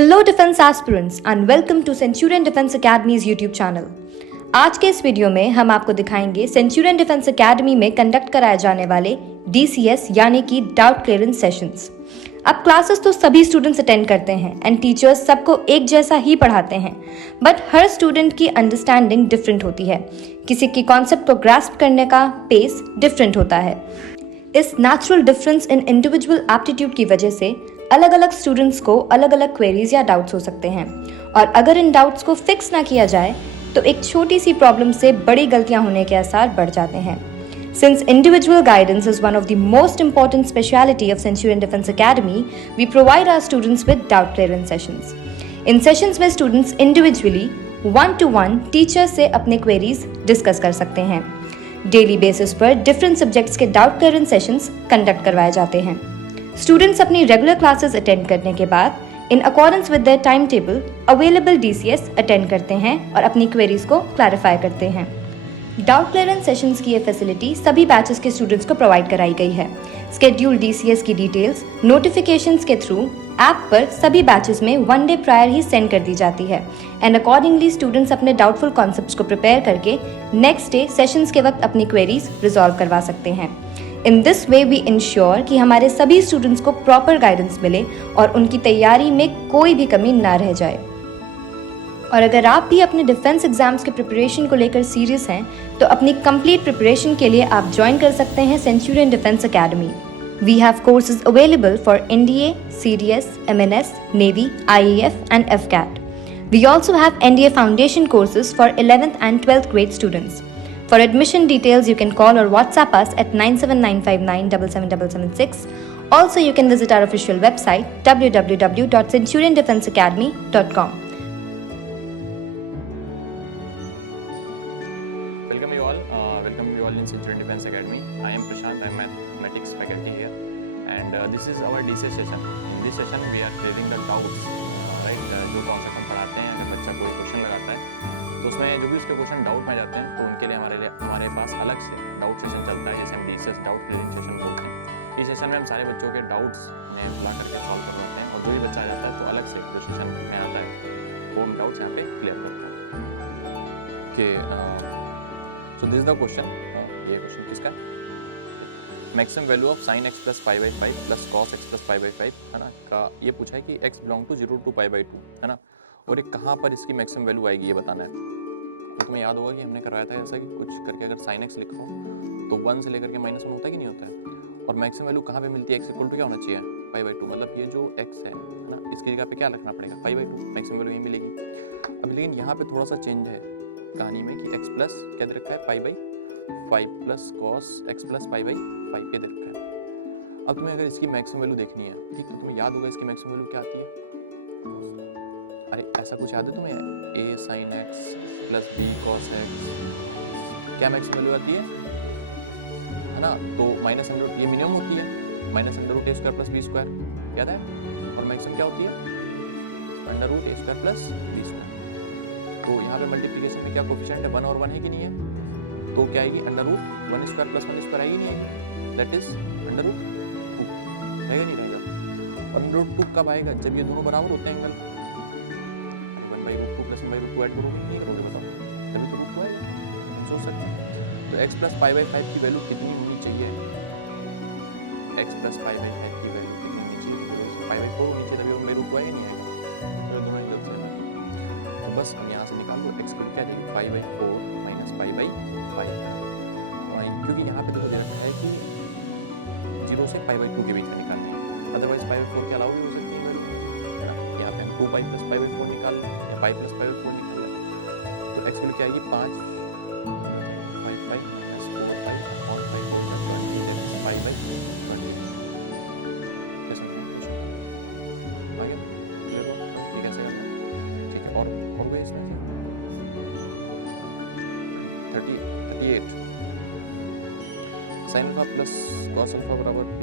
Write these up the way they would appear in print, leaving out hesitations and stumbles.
Hello Defense Aspirants and welcome to Centurion Defense Academy's YouTube channel. आज के इस video में हम आपको दिखाएंगे सेंचुरियन डिफेंस एकेडमी में कंडक्ट कराए जाने वाले DCS यानी कि डाउट क्लियरेंस सेशंस। अब क्लासेस तो सभी स्टूडेंट्स अटेंड करते हैं एंड टीचर्स सबको एक जैसा ही पढ़ाते हैं, बट हर स्टूडेंट की अंडरस्टैंडिंग डिफरेंट होती है। किसी की कॉन्सेप्ट को ग्रास्प करने का पेस डिफरेंट होता है। इस natural difference in individual aptitude की वजह से अलग अलग स्टूडेंट्स को अलग अलग क्वेरीज या डाउट्स हो सकते हैं, और अगर इन डाउट्स को फिक्स ना किया जाए तो एक छोटी सी प्रॉब्लम से बड़ी गलतियां होने के आसार बढ़ जाते हैं। Since individual guidance is one of the most important speciality of Centurion Defense Academy, we provide our students with doubt clearance sessions. In sessions में स्टूडेंट्स इंडिविजुअली 1-to-1 टीचर से अपने क्वेरीज डिस्कस कर सकते हैं। डेली बेसिस पर different subjects के doubt clearance sessions conduct करवाए जाते हैं। स्टूडेंट्स अपनी रेगुलर क्लासेस अटेंड करने के बाद in accordance with their time table available DCS attend करते हैं और अपनी क्वेरीज को क्लैरिफाई करते हैं। डाउट क्लियरेंस सेशंस की ये फैसिलिटी सभी बैचेस के स्टूडेंट्स को प्रोवाइड कराई गई है। स्केड्यूल DCS की डिटेल्स नोटिफिकेशंस के थ्रू ऐप पर सभी बैचेस में 1 डे प्रायर ही सेंड कर दी जाती है एंड अकॉर्डिंगली स्टूडेंट्स अपने डाउटफुल कॉन्सेप्ट्स को प्रिपेयर करके नेक्स्ट डे सेशंस के वक्त अपनी क्वेरीज रिजॉल्व करवा सकते हैं। In this way we ensure कि हमारे सभी स्टूडेंट्स को प्रॉपर गाइडेंस मिले और उनकी तैयारी में कोई भी कमी ना रह जाए। और अगर आप भी अपने डिफेंस एग्जाम्स के प्रिपरेशन को लेकर सीरियस हैं तो अपनी कंप्लीट प्रिपरेशन के लिए आप ज्वाइन कर सकते हैं Centurion Defence Academy. We have courses available for NDA, CDS, MNS, Navy, IAF and FCAT. We also have NDA foundation courses for 11th and 12th grade students. For admission details, you can call or WhatsApp us at 97959777776. Also, you can visit our official website www.centuriondefenseacademy.com. Welcome you all in Centurion Defense Academy. I am Prashant. I am mathematics faculty here, and this is our DCS session. In this session, we are clearing the doubts, right? जो concept हम पढ़ाते हैं, अगर बच्चा कोई question लगाता है तो उसमें जो भी उसके क्वेश्चन डाउट में जाते हैं तो उनके लिए हमारे पास अलग से डाउट सेशन चलता है, जैसे हम DCS डाउट क्लियरिंग सेशन बोलते हैं। इस सेशन में हम सारे बच्चों के डाउट्स ला करके सॉल्व कर देते हैं, और जो भी बच्चा आ जाता है तो अलग से जो सेशन में आता है वो हम डाउट्स यहाँ पे क्लियर करते हैं। So this is the question. ये क्वेश्चन किसका? Maximum value of sin x plus pi by 5 plus cos x plus pi by 5 है ना, का ये पूछा है कि x belong to 0 to pi by 2 है ना, और ये कहाँ पर इसकी मैक्सिमम वैल्यू आएगी ये बताना है। तो तुम्हें याद होगा कि हमने करवाया था ऐसा कि कुछ करके अगर sin x लिखो तो 1 से लेकर के -1 होता है कि नहीं होता है, और मैक्सिमम वैल्यू कहाँ पे मिलती है? x इक्वल टू क्या होना चाहिए? पाई बाई 2। मतलब ये जो x है ना, इसकी जगह पे क्या रखना पड़ेगा? पाई बाई 2। मैक्सिमम वैल्यू यही मिलेगी। अब लेकिन यहाँ पे थोड़ा सा चेंज है कहानी में कि x प्लस क्या दे रखा है? पाई by 5 plus cos x plus pi by 5 ये दे रखा है। अब तुम्हें अगर इसकी मैक्सिमम वैल्यू देखनी है, ठीक, तो तुम्हें याद होगा इसकी मैक्सिमम वैल्यू क्या आती है? अरे ऐसा कुछ याद है तुम्हें? a sin x plus b cos x क्या मैक्सिमम वैल्यू आती है ना? तो माइनस अंडर रूट, ये मिनिमम होती है, minus under root a square plus b square, याद है? और मैक्सिमम क्या होती है? Under root a square plus b square. तो यहाँ पे मल्टीप्लिकेशन में क्या कोफिशिएंट है? 1 और 1 है कि नहीं है? तो क्या आएगी? Under root 1 square plus 1 square आएगी नहीं आएगी? दैट इज अंडर रूट 2 रहेगा नहीं रहेगा? और अंडर रूट 2 कब आएगा? जब ये दोनों बराबर होते हैं एंगल। 1/√2 प्लस 1/√2 ऐड करोगे नहीं करोगे? बताओ, तभी तो रूट 2 आएगा। सोच सकते हैं। तो x प्लस पाई बाई 5 की वैल्यू कितनी होनी चाहिए? x प्लस पाई बाई 5 की वैल्यू कितनी होनी चाहिए? पाई बाई 4 होनी चाहिए, तभी 1/√2 आएगा नहीं आएगा? तो दोनों एंगल सेम है। तो बस हम यहाँ से निकाल लो x की क्या जाएगी? Pi by 4 minus pi by 5, क्योंकि यहाँ पे देखो दे रखा है कि 0 से पाई बाई 2 के बीच में निकालनी है, अदरवाइज पाई बाई 4 के अलावा भी हो सकती है वैल्यू। यहाँ पे हम 2 पाई प्लस पाई बाई 4 निकाल लें या पाई प्लस पाई बाई 4 निकाल लें, तो x वैल्यू क्या आएगी? 5 पाई पाई प्लस 4 पाई और पाई प्लस 5 बाई 20। कैसे आगे ये कैसे करना है? ठीक है, और कोई इसमें 38 sin alpha plus cos alpha बराबर p,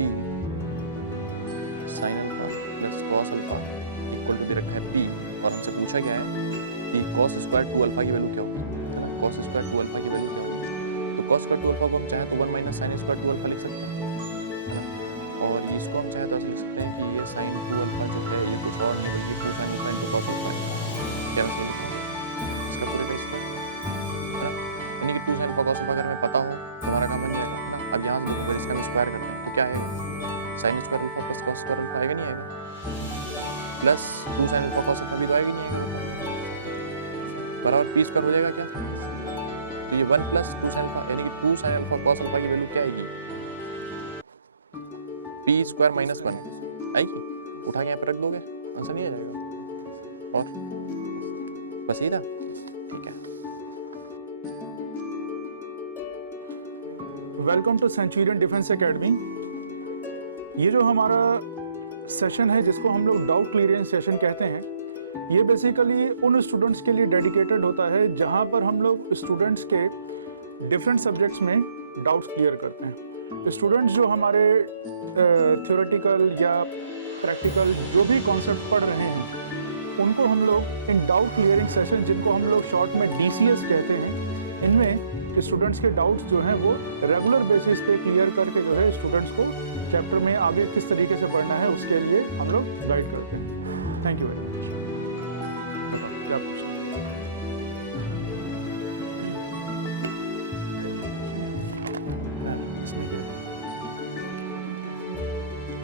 sin alpha plus cos alpha equal to दे रखा है p, और हमसे पूछा गया है कि cos स्क्वायर 2 अल्फा की वैल्यू क्या होगी? cos स्क्वायर 2 अल्फा की वैल्यू क्या होगी? तो cos स्क्वायर 2 अल्फा को हम चाहे तो 1 माइनस sin स्क्वायर 2 अल्फा लिख सकते हैं, और इसको हम चाहे तो ऐसे लिख सकते हैं कि ये sin 2 अल्फा जो है ये कुछ और नहीं बल्कि 2 sin cos of phi क्या वैसे इसका पूरे का स्क्वायर यानी कि 2 sin alpha cos alpha अगर हमें पता हो हमारा काम बन जाएगा ना। अब यहाँ अगर इसका हम स्क्वायर करते हैं तो क्या आएगा sin square alpha plus cos square alpha आएगा नहीं आएगा plus 2 sin alpha cos alpha भी तो आएगा नहीं आएगा बराबर p स्क्वायर हो जाएगा क्या तो ये 1 प्लस 2 sin alpha यानी कि 2 sin alpha cos alpha की वैल्यू क्या आएगी p स्क्वायर माइनस 1 आएगी उठा के यहाँ पे रख दोगे आंसर नहीं आ जाएगा और बस ये था ठीक है। Welcome to Centurion Defence Academy. ये जो हमारा सेशन है जिसको हम लोग डाउट क्लियरेंस सेशन कहते हैं, ये बेसिकली उन स्टूडेंट्स के लिए डेडिकेटेड होता है जहाँ पर हम लोग स्टूडेंट्स के डिफरेंट सब्जेक्ट्स में डाउट्स क्लियर करते हैं। स्टूडेंट्स जो हमारे थ्योरेटिकल या प्रैक्टिकल जो भी कॉन्सेप्ट पढ़ रहे हैं उनको हम लोग इन डाउट क्लियरिंग सेशन, जिनको हम लोग शॉर्ट में DCS कहते हैं, इनमें स्टूडेंट्स के डाउट्स जो हैं वो रेगुलर बेसिस पे क्लियर करके जो है स्टूडेंट्स को चैप्टर में आगे किस तरीके से पढ़ना है उसके लिए हम लोग गाइड करते हैं। Thank you very much.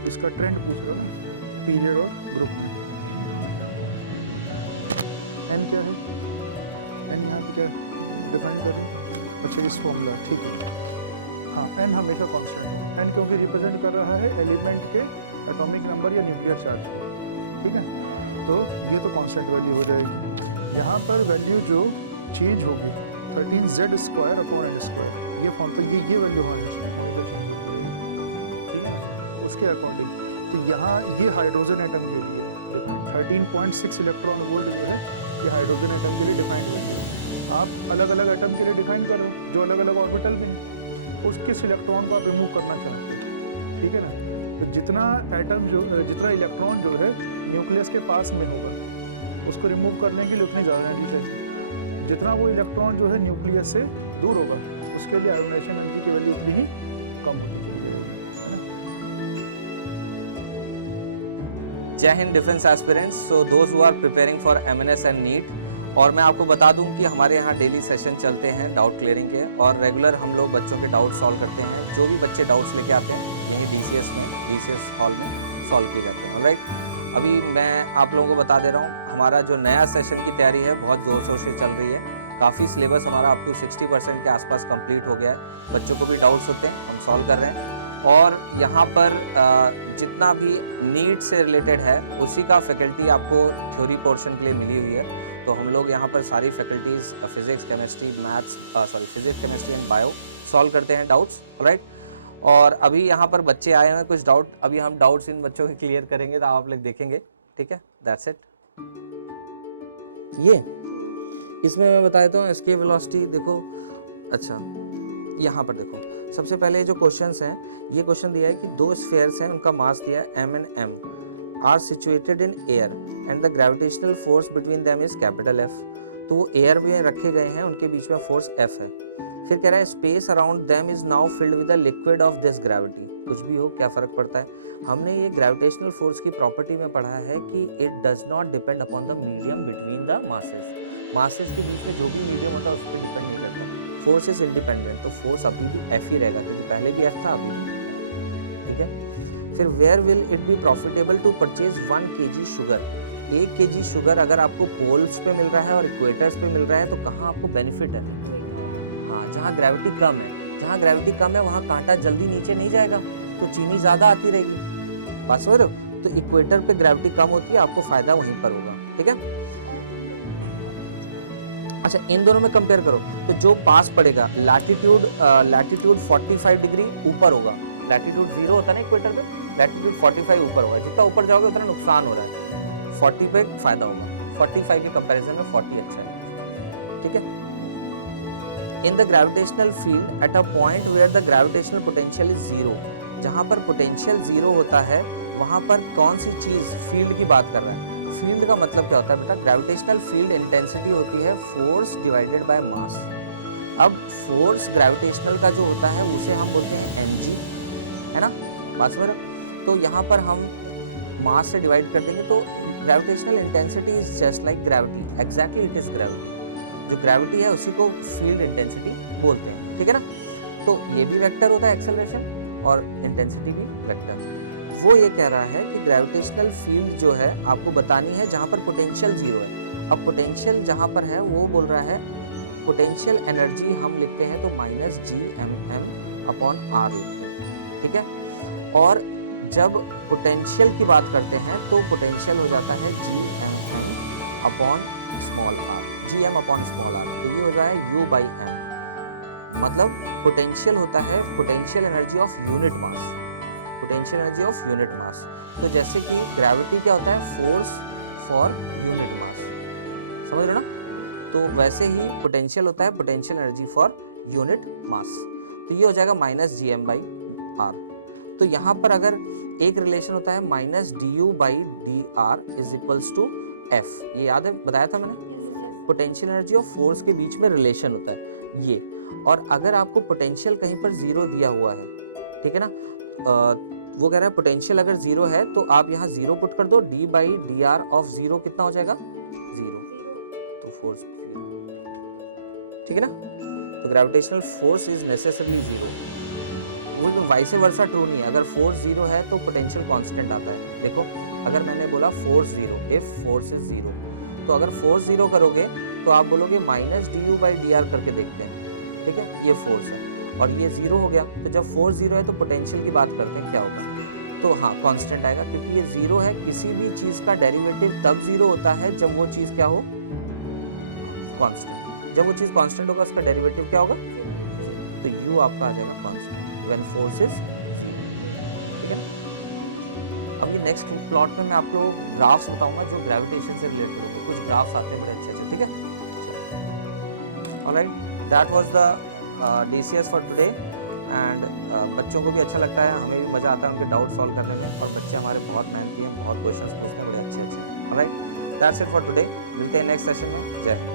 इसका ट्रेंड पूछ लो पीरियड और ग्रुप में। एन क्या है, एन यहाँ क्या डिफाइन करें, अच्छा इस फॉर्मूला ठीक है। हाँ एन हमेशा कांस्टेंट, एन क्योंकि रिप्रेजेंट कर रहा है एलिमेंट के एटॉमिक नंबर या न्यूक्लियर चार्ज, ठीक है, तो ये तो कांस्टेंट वैल्यू हो जाएगी। यहाँ पर वैल्यू जो चेंज होगी 13z square upon n square, ये फॉर्म तो ये वैल्यू होनी चाहिए, ठीक है, उसके अकॉर्डिंग। तो यहाँ ये हाइड्रोजन एटम के लिए 13.6 इलेक्ट्रॉन वोल्ट जो है ये हाइड्रोजन एटम के लिए डिफाइन होगी। आप अलग अलग एटम के लिए डिफाइन कर रहे हो जो अलग अलग ऑर्बिटल में उसके इलेक्ट्रॉन को आप रिमूव करना चाहते हैं, ठीक है ना। तो जितना इलेक्ट्रॉन जो है न्यूक्लियस के पास में होगा उसको रिमूव करने के लिए उतनी ज़्यादा एनर्जी चाहिए। जितना वो इलेक्ट्रॉन जो है न्यूक्लियस से दूर होगा उसके लिए आयोनाइजेशन एनर्जी की वैल्यू उतनी ही कम होगी। जय हिंद defence aspirants. So those who are preparing for MNS and NEET, और मैं आपको बता दूं कि हमारे यहाँ डेली सेशन चलते हैं डाउट क्लियरिंग के, और रेगुलर हम लोग बच्चों के डाउट सॉल्व करते हैं। जो भी बच्चे डाउट्स लेके आते हैं यही DCS हॉल में सॉल्व किए जाते हैं। ऑलराइट, अभी मैं आप लोगों को बता दे रहा हूँ हमारा जो नया सेशन की तैयारी है बहुत ज़ोर शोर से चल रही है। काफ़ी सिलेबस हमारा अप टू 60% के आसपास कंप्लीट हो गया है। बच्चों को भी डाउट्स होते हैं हम सॉल्व कर रहे हैं, और यहाँ पर जितना भी नीट से रिलेटेड है उसी का फैकल्टी आपको थ्योरी पोर्शन के लिए मिली हुई है। तो हम लोग यहाँ पर सारी faculties physics chemistry and bio solve करते हैं डाउट्स, राइट। और अभी यहाँ पर बच्चे आए हैं कुछ डाउट, अभी हम डाउट्स इन बच्चों के क्लियर करेंगे तो आप लोग देखेंगे, ठीक है। That's it. ये इसमें मैं बता देता हूँ एस्केप वेलोसिटी देखो। अच्छा यहाँ पर देखो, सबसे पहले जो क्वेश्चंस हैं, ये क्वेश्चन दिया है कि दो स्फीयर्स हैं, उनका मास दिया है m and m are situated in air and the gravitational force between them is capital F। तो वो एयर में रखे गए हैं, उनके बीच में फोर्स F है। फिर कह रहा है space around them is now filled with the liquid of this gravity. कुछ भी हो, क्या फ़र्क पड़ता है। हमने ये ग्रेविटेशनल फोर्स की प्रॉपर्टी में पढ़ा है कि it does not depend upon the medium between the masses. Masses के बीच में जो भी मीडियम होता है उस पर डिपेंड नहीं करता। फोर्स इज इंडिपेंडेंट, तो फोर्स अभी भी F ही रहेगा, क्योंकि पहले भी F था अभी, ठीक है। फिर where will it be profitable to purchase 1 kg sugar. 1 kg sugar अगर आपको पोल्स पे मिल रहा है और इक्वेटर्स पे मिल रहा है तो कहाँ आपको बेनिफिट है। हाँ, जहाँ ग्रेविटी कम है, जहाँ ग्रेविटी कम है वहाँ कांटा जल्दी नीचे नहीं जाएगा, तो चीनी ज़्यादा आती रहेगी। बात समझ रहे हो। तो इक्वेटर पे ग्रेविटी कम होती है, आपको फायदा वहीं पर होगा, ठीक है। अच्छा, इन दोनों में कंपेयर करो तो जो पास पड़ेगा लैटिट्यूड 45 डिग्री ऊपर होगा। लैटिट्यूड 0 होता है ना इक्वेटर पे, लैटिट्यूड 45 ऊपर होगा। जितना ऊपर जाओगे उतना नुकसान हो रहा है, 40 पे फायदा होगा। 45 के कंपैरिजन में 40 अच्छा है, ठीक है। In the gravitational field at a point where the gravitational potential is 0, जहाँ पर पोटेंशियल 0 होता है वहाँ पर कौन सी चीज़, फील्ड की बात कर रहा है। फील्ड का मतलब क्या होता है बेटा, ग्रेविटेशनल फील्ड इंटेंसिटी होती है फोर्स डिवाइडेड बाय मास। अब फोर्स ग्रेविटेशनल का जो होता है उसे हम बोलते हैं mg, है ना, बात समझ रहे हो। तो यहाँ पर हम मास से डिवाइड कर देंगे तो gravitational intensity is just like gravity, exactly it is gravity. जो ग्रेविटी है उसी को फील्ड इंटेंसिटी बोलते हैं, ठीक है ना। तो ये भी वेक्टर होता है एक्सेलरेशन, और इंटेंसिटी भी वेक्टर। वो ये कह रहा है कि ग्रेविटेशनल फील्ड जो है आपको बतानी है जहाँ पर पोटेंशियल जीरो है। अब पोटेंशियल जहाँ पर है वो बोल रहा है पोटेंशियल एनर्जी हम लिखते हैं तो माइनस Gmm/r लिखते हैं, ठीक है। और जब पोटेंशियल की बात करते हैं तो पोटेंशियल हो जाता है Gmm/r, Gm/r, तो ये हो जाए U/m। मतलब पोटेंशियल होता है potential energy of unit mass, potential energy of unit mass. तो जैसे कि ग्रेविटी क्या होता है, फोर्स फॉर यूनिट मास, समझ रहे हो ना। तो वैसे ही पोटेंशियल होता है potential energy for unit mass. तो ये हो जाएगा -Gm/r। तो यहाँ पर अगर एक रिलेशन होता है -du/dr is equals to f, ये याद है, बताया था मैंने। पोटेंशियल एनर्जी और फोर्स के बीच में रिलेशन होता है ये। और अगर आपको पोटेंशियल कहीं पर जीरो दिया हुआ है, ठीक है ना, वो कह रहा है पोटेंशियल अगर जीरो है तो आप यहाँ जीरो पुट कर दो, d/dr ऑफ जीरो कितना हो जाएगा, जीरो, तो फोर्स जीरो, ठीक है ना। तो gravitational force is necessarily zero. वो वाइस वर्सा ट्रू नहीं है, अगर फोर्स जीरो है तो पोटेंशियल कांस्टेंट आता है। देखो अगर मैंने बोला force zero, if force is zero, तो अगर फोर्स जीरो करोगे तो आप बोलोगे -du/dr करके देखते हैं, ठीक है, ये फोर्स है और ये जीरो हो गया। तो जब फोर्स जीरो है तो पोटेंशियल की बात करते हैं क्या होगा, तो हाँ कांस्टेंट आएगा, क्योंकि ये जीरो है। किसी भी चीज़ का डेरिवेटिव तब जीरो होता है जब वो चीज़ क्या हो, कांस्टेंट। जब वो चीज़ कांस्टेंट होगा उसका डेरिवेटिव क्या होगा, तो u आपका आ जाएगा कांस्टेंट व्हेन फोर्स इज, ठीक है। अब ये नेक्स्ट प्लॉट में मैं आपको ग्राफ्स बताऊंगा जो ग्रेविटेशन से रिलेटेड होंगे। कुछ ग्राफ्स आते हैं बड़े अच्छे, ठीक है। Alright, that was the DCS for today. And बच्चों को भी अच्छा लगता है, हमें भी मज़ा आता है उनके डाउट सॉल्व करने में, और बच्चे हमारे बहुत मेहनती हैं, बहुत क्वेश्चंस पूछते हैं बड़े अच्छे अच्छे। Alright, that's it for today, मिलते हैं नेक्स्ट सेशन में। जय हिंद।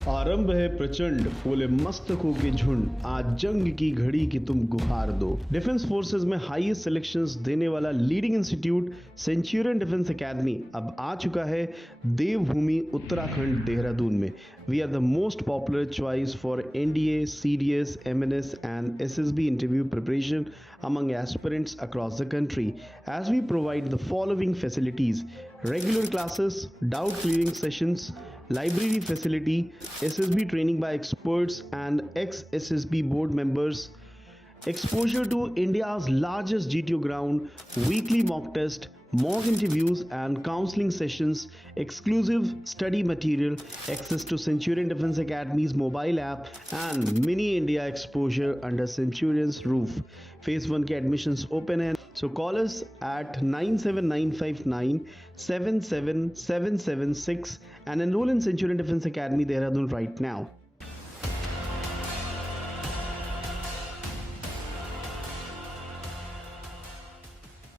आरंभ है प्रचंड, बोले मस्तकों के झुंड, आज जंग की घड़ी की तुम गुहार दो। डिफेंस फोर्सेस में हाईएस्ट सिलेक्शंस देने वाला leading institute Centurion Defence Academy अब आ चुका है देवभूमि उत्तराखंड देहरादून में। We are the most popular choice for NDA, CDS, MNS and SSB interview preparation among aspirants across the country, as we provide the following facilities: regular classes, doubt clearing sessions, library facility, SSB training by experts and ex-SSB board members, exposure to India's largest GTO ground, weekly mock test, mock interviews and counseling sessions, exclusive study material, access to Centurion Defense Academy's mobile app and mini India exposure under Centurion's roof. Phase 1 के admissions open हैं, so call us at 97959 77776 and enroll in Centurion Defense Academy Dehradun right now.